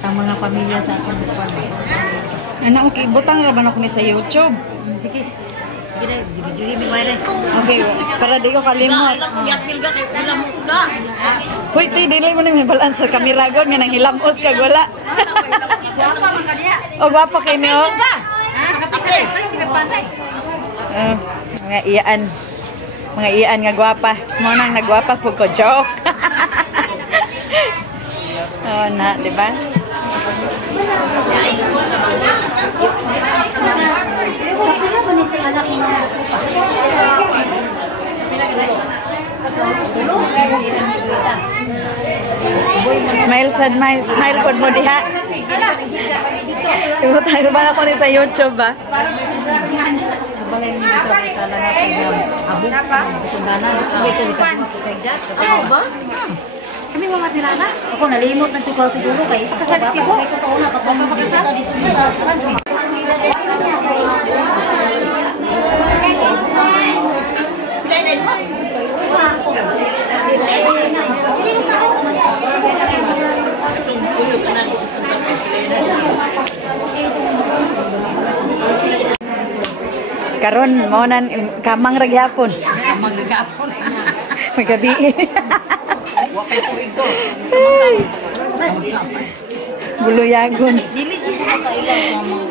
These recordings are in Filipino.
Ang mga pamilya sa akin. Anak, okay, butang raman ako ni sa YouTube. Sige. Sige, bibigyan mi wire. Okay, para di ko kalimot. Hoy, ti, dili mo na balance sa kamera gon nga nang hilamos ka wala. O gwapa kay niyo. Mga iyaan. Mga iyaan nga gwapa. Mo nang nagwapa pug ko joke. Oh, na, di ba? Smile sad, smile pod mo diha. Tumo tayo ba na ko ni sa YouTube ba? Balay ni sa sala na abog sundanan dito ni ka ba? Kami mga tirana. Ako nalimot ng tukaw siguro kay kasalit ko kay sa una kapag makita dito sa country. Karon mo nan kamang ragyapon. Kamang ragyapon. Magabi. Wa kay tuig to. Buluyagon. Dili ka ilang mga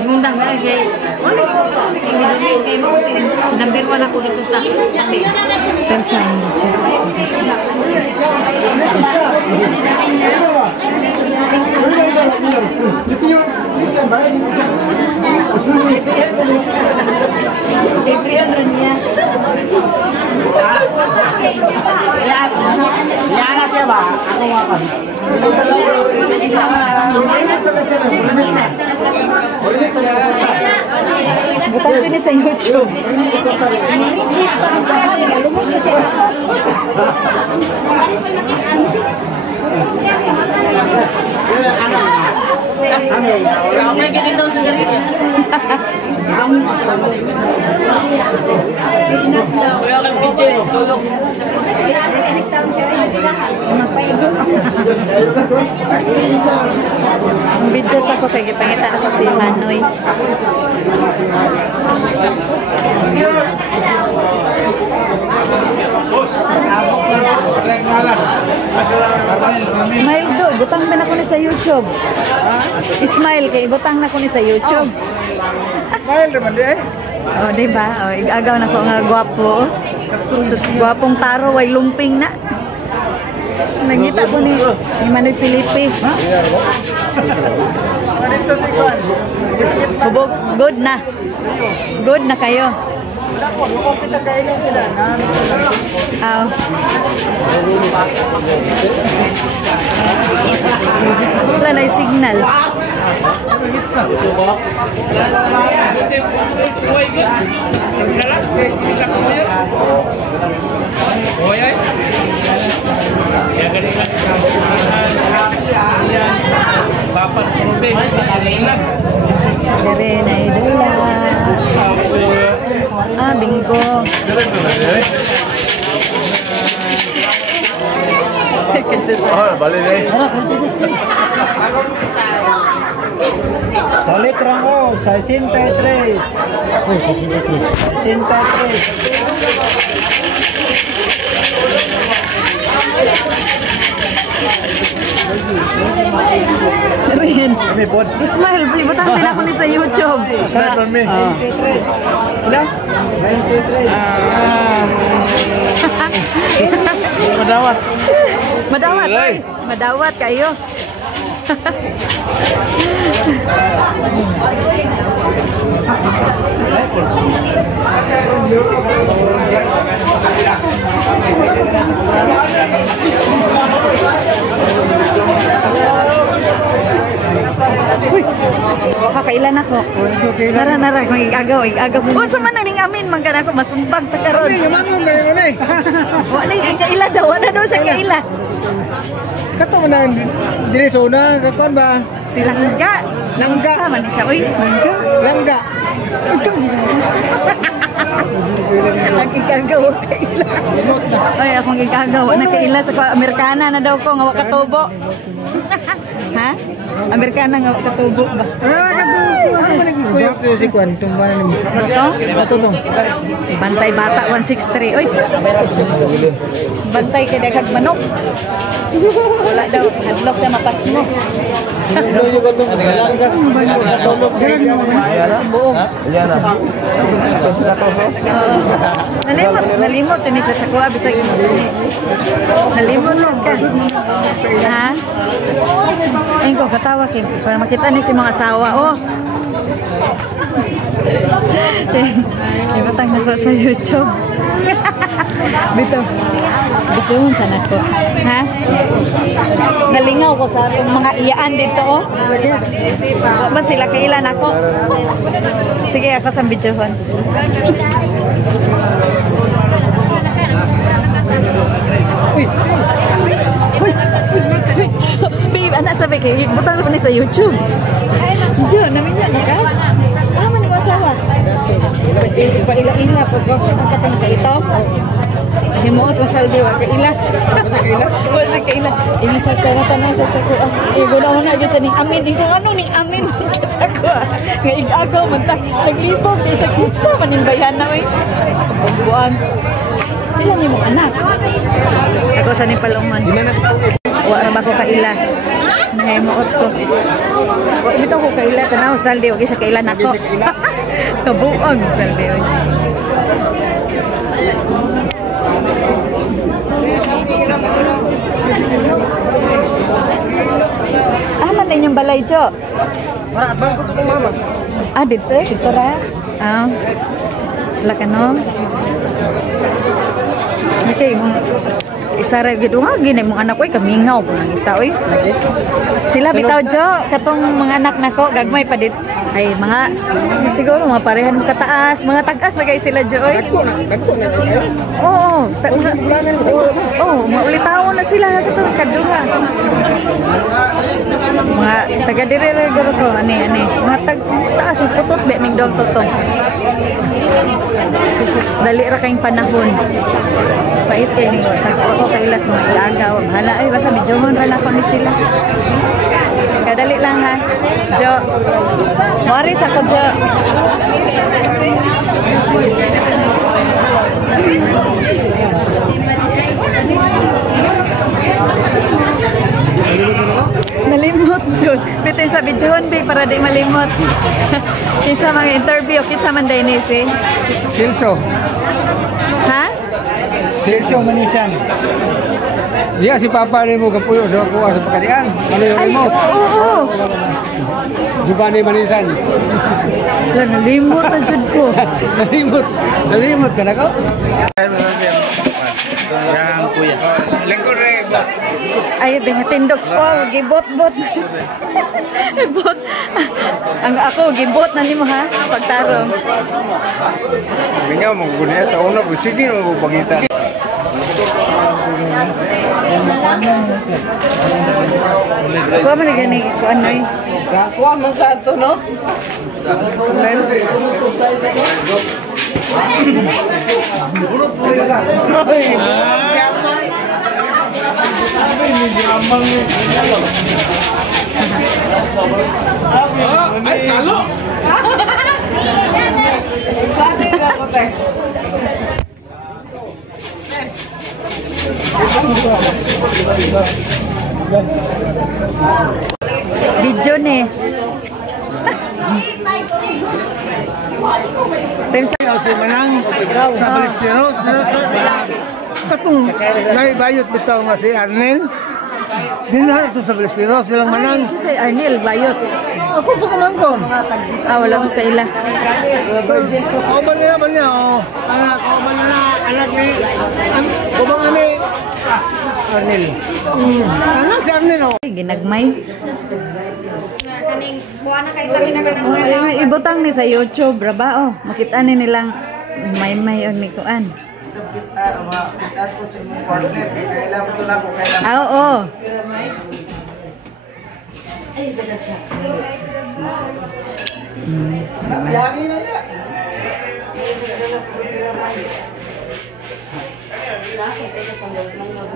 Ngundang ba kay number 1 ako dito sa Pemsan. Debrian niya. Yana siya ba? Ako makan. Butang ko ni sa YouTube. Kamu gini daw sa galing niya. Kaya lang video, tulog. Ang video sa ko kay gipangita ako si Manoy. Smile do, butang na ko ni sa YouTube. Smile kay butang na ko ni sa YouTube. Smile naman di eh. Oh, di ba? Oh, igagaw na ko nga gwapo. Sus gwapong taro way lumping na. Nangita ko ni Manoy Pilipi. Ha? Dito si Kwan. Hubog, good na. Good na kayo. Ako, kung kita kainin sila na. Aw. Wala na yung signal. Dari na idula. Ah, bingo. Oh, balik deh. Solid rango, 63. Oh, 63. 63. Rin. Kami pod. Ismail, butang din ako ni sa YouTube. Start on me. 93. Hello? 93. Madawat. Madawat, oy. Madawat kayo. Uy, kakailan ako. Nara, mag-igagaw. Unsa man na ning amin, man ka na ako, masumbag ta karon. Kami, naman mo na eh. Wala siya kaila daw, wala daw siya kaila. Kato man na, diresona, kakon ba? Si Langga. Langga man siya, uy. Langga. Ang igagaw kaila. Ay, akong igagaw na kaila sa Amerikana na daw ko nga wa katubo. Ha? Amerikana nga wa katubo ba? Ano ba nagkikuyok to si Kwan? Tumbanan mo. Ito? Ito. Bantay Bata 163. Uy. Bantay kay daghag manok. Wala daw, hadlok sa mapas mo. Ano yung gatong langgas mo ba yung katulog kayo? Buong. Yan na. Ito sila to. Nalimot ni sa sakwa bisag nalimot ka. Ha? Ayun ko katawa kin para makita ni si mga asawa. Oh. Ibatang na ko sa YouTube. Bito. Bituhon sana ko. Ha? Nalingaw ko sa atong mga iyaan dito, oh. Ba sila kailan ako? Sige, ako sa bituhon. Babe, anak sabi kayo, butang na sa YouTube. Jo, naminya na ka? Tama ni masawa. Paila-ila, pagkakatang kaito. Himuot mo sa aldewa, kaila. Wala kaila. Ini-chat ka na tanong siya sa kuha. Guna-una yun siya ni Amin. Kung ano ni Amin sa kuha. Nga igagaw man ta. Naglipog ni sa kitsa. Manimbayan na may. Buwan. Sila niyo mong anak. Ako sa Nipalongan. Wala ba ko kaila? Nahimuot ko. Ito ko kaila. Tanaw, saldi. Huwag siya kaila na ako. Kabuang, saldi. Man na inyong balay, Jo? Wala, bang ko sa mama. Dito? Dito ra? Wala ka no? kay mo isa ra gid nga gini mong anak oy kamingaw po ng isa oy. Sila bitaw jo katong mga anak nako gagmay pa dit. Ay mga siguro mga parehan mo kataas, mga tag-as lagay sila jo oy. Dagko na. Oo. Oo, maulitaw na sila sa to kadunga. Mga taga dire guro ko ani. Mga taas yung putot be ming dog totong. Dali ra kayong panahon. Pait kay ni ako kailas mga ilagaw. Hala ay basta medyohon ra lang ko ni sila. Kadali lang ha. Jo. Maris ako jo. Nalimot Jun. Bitin sa videohon big para di malimot. Kinsa mga interview kinsa man day ni si Silso. ha? Silso Manisan. Dia si Papa ni mo kapuyo sa kuha sa pagkadian. Ano yung mo? Oo. Jubani Manisan. Nalimot na jud ko. Nalimot ka na ko? Yang kuya. Lengkot rin. Ay, tindog ko, gibot-bot. Bot. Ang ako, gibot na nimo ha, pagtarong. Kanya mo gunya sa una po sige mo pagita. Kuha man gani ko anoy. Kuha man sa ato no. Ay, kalo. Video ni. Si Manang sa Balesteros katong naibayot bitaw nga si Arnel dinha ito sa Balesteros silang Manang Si Arnel Bayot. ako pa kamangkon Wala ko sa ila. o ba niya anak ni kubang ani Arnel anak si Arnel o Ginagmay. Kaning kuha na kay tabi na kanang Ibutang ni sa YouTube, braba oh. Makita ni nilang may og ni kuan. Oo.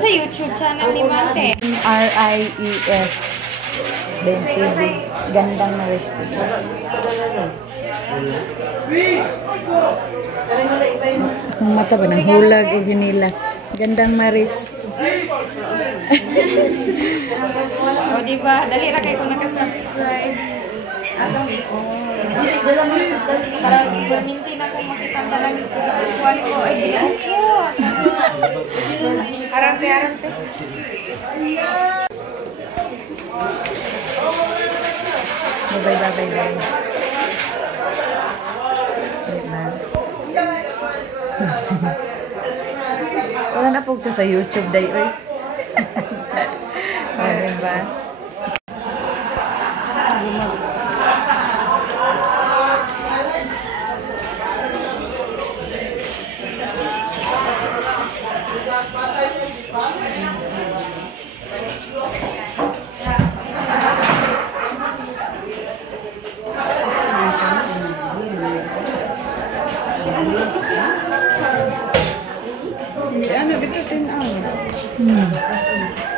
sa YouTube channel ni Mante. RIES Ben TV. Gandang na resto. Ang mata ba ng hulag o ginila. Gandang Maris. O diba, dali ra kay kung naka-subscribe. Atong para minti na kung makita talang kuwan ko ay ginako. Arante. Bye. Wala na po sa YouTube day, oy. Diba? Ano dito 10 hours.